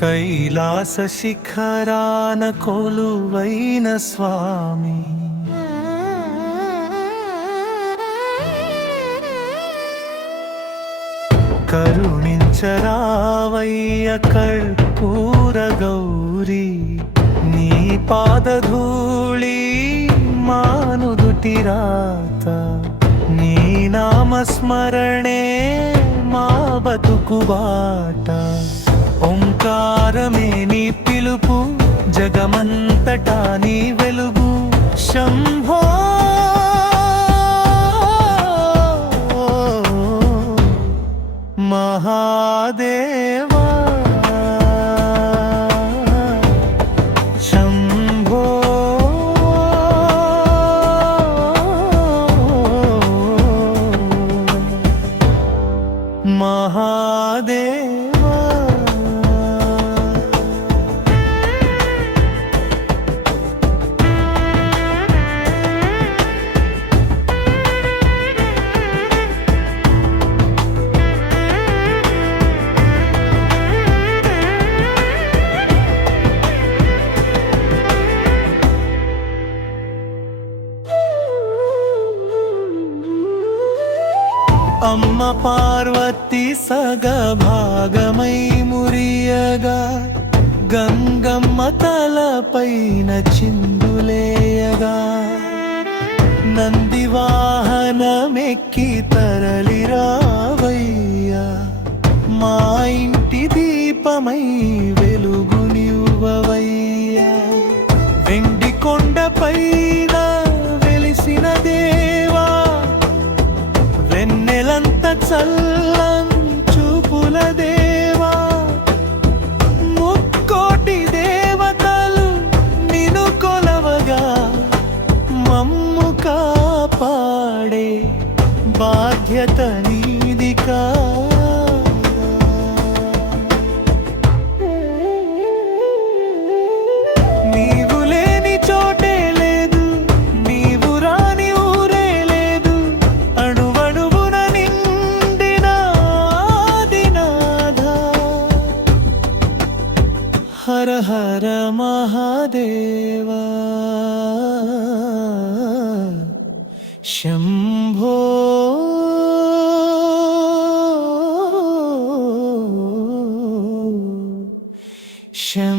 కైలాస శిఖరాన కొలువైన స్వామి. కరుణించరావయ్య కర్పూర గౌరీ నీ పాదధూళి మానుదుటి రాత నీ నామస్మరణే మా బతుకు బాట ఓంకారమే నీ పిలుపు జగమంతటా నీ వెలుగు. శంభో! మహాదేవా! శంభో! మహాదేవా! అమ్మ పార్వతి సగ భాగమై మురియగా గంగమ్మ తలపైన చిందులేయగా. నంది వాహనమెక్కి తరలిరావయ్యా మా ఇంటి దీపమై వెలుగునివ్వవయ్యా. వెండి కొండపై నేలంత చల్లం చూపుల దేవా. ముక్కోటి దేవతలు నిను కొలవగా మమ్ము కాపాడే బాధ్యతని మహాదేవా శంభో శంభో